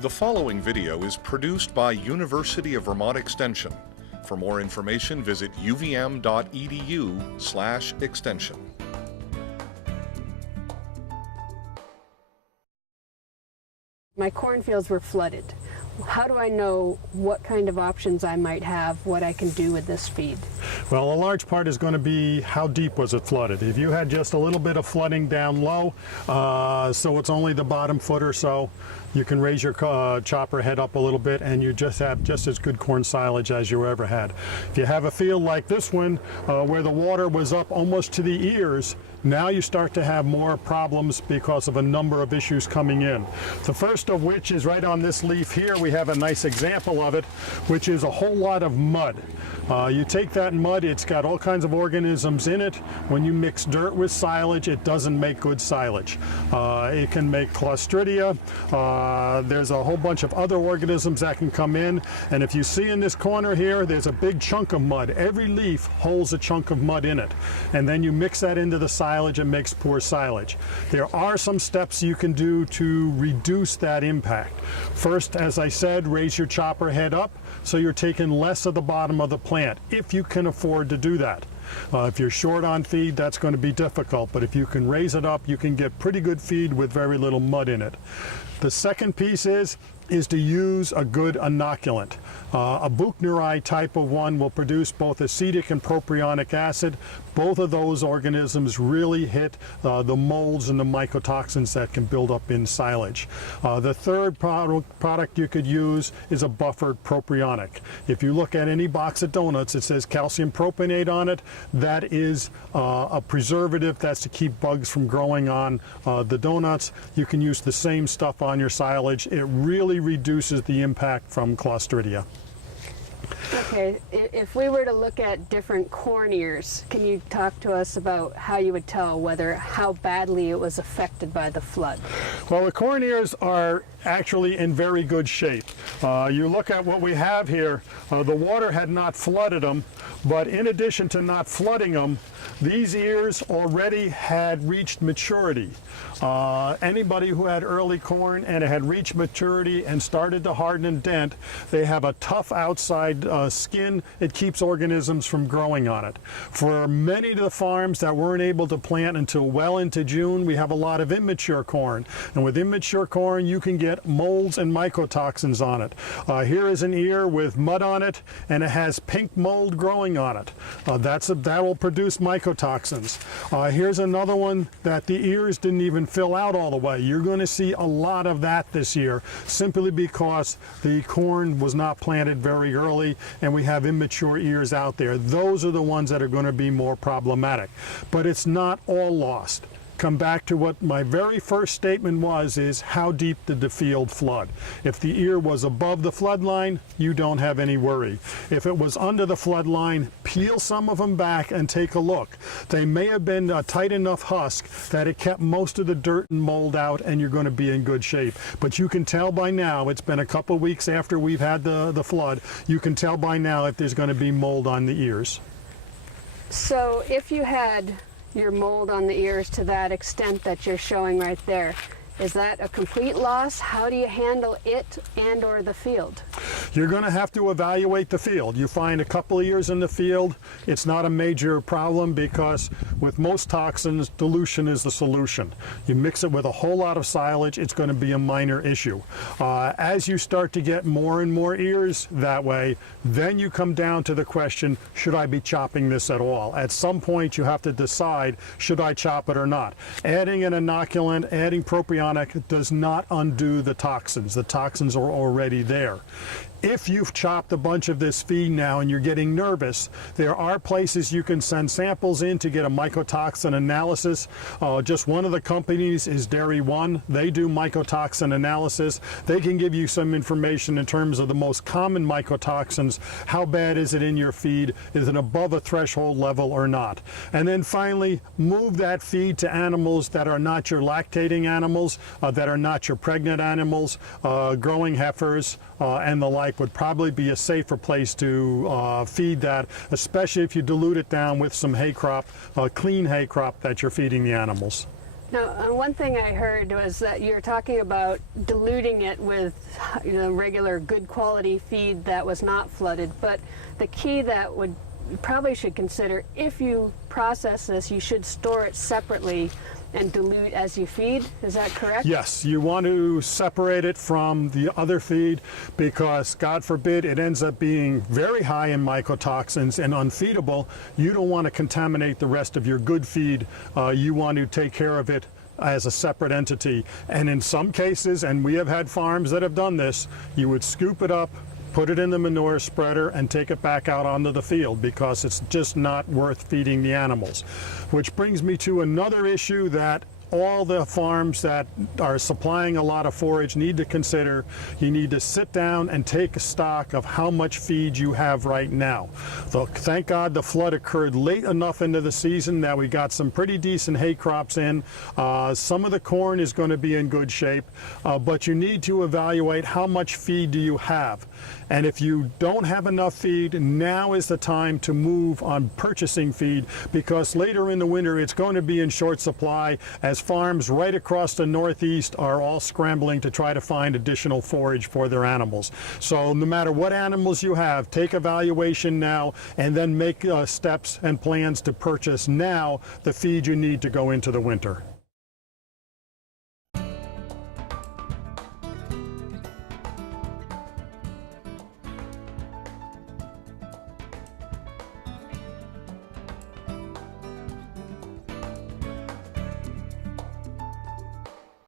The following video is produced by University of Vermont Extension. For more information, visit uvm.edu/extension. My cornfields were flooded. How do I know what kind of options I might have, what I can do with this feed? Well, a large part is going to be how deep was it flooded. If you had just a little bit of flooding down low, so it's only the bottom foot or so, you can raise your chopper head up a little bit and you just have just as good corn silage as you ever had. If you have a field like this one where the water was up almost to the ears, now you start to have more problems because of a number of issues coming in. The first of which is right on this leaf here. We have a nice example of it, which is a whole lot of mud. You take that mud, it's got all kinds of organisms in it. When you mix dirt with silage, it doesn't make good silage. It can make Clostridia. There's a whole bunch of other organisms that can come in. And if you see in this corner here, there's a big chunk of mud. Every leaf holds a chunk of mud in it. And then you mix that into the silage and makes poor silage. There are some steps you can do to reduce that impact. First, as I said, raise your chopper head up so you're taking less of the bottom of the plant, if you can afford to do that. If you're short on feed, that's going to be difficult, but if you can raise it up, you can get pretty good feed with very little mud in it. The second piece is to use a good inoculant. A Buchneri type of one will produce both acetic and propionic acid. Both of those organisms really hit the molds and the mycotoxins that can build up in silage. The third product you could use is a buffered propionic. If you look at any box of donuts, it says calcium propionate on it. That is a preservative that's to keep bugs from growing on the donuts. You can use the same stuff on your silage. It really reduces the impact from Clostridia. Okay, if we were to look at different corn ears, can you talk to us about how you would tell how badly it was affected by the flood? Well, the corn ears are actually in very good shape. You look at what we have here, the water had not flooded them, but in addition to not flooding them, these ears already had reached maturity. Anybody who had early corn and it had reached maturity and started to harden and dent, they have a tough outside skin. It keeps organisms from growing on it. For many of the farms that weren't able to plant until well into June, we have a lot of immature corn. And with immature corn, you can get molds and mycotoxins on it. Here is an ear with mud on it, and it has pink mold growing on it. That will produce mycotoxins. Here's another one that the ears didn't even fill out all the way. You're going to see a lot of that this year, simply because the corn was not planted very early and we have immature ears out there. Those are the ones that are going to be more problematic. But it's not all lost. Come back to what my very first statement was, is how deep did the field flood? If the ear was above the flood line, you don't have any worry. If it was under the flood line, peel some of them back and take a look. They may have been a tight enough husk that it kept most of the dirt and mold out, and you're going to be in good shape. But you can tell by now, it's been a couple weeks after we've had the flood, you can tell by now if there's going to be mold on the ears. So if you had your mold on the ears to that extent that you're showing right there, is that a complete loss? How do you handle it and or the field? You're going to have to evaluate the field. You find a couple of ears in the field, it's not a major problem, because with most toxins, dilution is the solution. You mix it with a whole lot of silage, it's going to be a minor issue. As you start to get more and more ears that way, then you come down to the question, should I be chopping this at all? At some point you have to decide, should I chop it or not? Adding an inoculant, adding propionic does not undo the toxins. The toxins are already there. If you've chopped a bunch of this feed now and you're getting nervous, there are places you can send samples in to get a mycotoxin analysis. Just one of the companies is Dairy One. They do mycotoxin analysis. They can give you some information in terms of the most common mycotoxins. How bad is it in your feed? Is it above a threshold level or not? And then finally, move that feed to animals that are not your lactating animals, that are not your pregnant animals, growing heifers, and the like would probably be a safer place to feed that, especially if you dilute it down with some hay crop, clean hay crop that you're feeding the animals. Now, one thing I heard was that you're talking about diluting it with, regular good quality feed that was not flooded. But the key that you probably should consider, if you process this, you should store it separately and dilute as you feed. Is that correct? Yes, you want to separate it from the other feed because, God forbid, it ends up being very high in mycotoxins and unfeedable. You don't want to contaminate the rest of your good feed. You want to take care of it as a separate entity. And in some cases, and we have had farms that have done this, you would scoop it up, put it in the manure spreader, and take it back out onto the field because it's just not worth feeding the animals. Which brings me to another issue that all the farms that are supplying a lot of forage need to consider. You need to sit down and take stock of how much feed you have right now. So thank God the flood occurred late enough into the season that we got some pretty decent hay crops in. Some of the corn is going to be in good shape, but you need to evaluate how much feed do you have. And if you don't have enough feed, now is the time to move on purchasing feed, because later in the winter it's going to be in short supply as farms right across the Northeast are all scrambling to try to find additional forage for their animals. So no matter what animals you have, take evaluation now and then make steps and plans to purchase now the feed you need to go into the winter.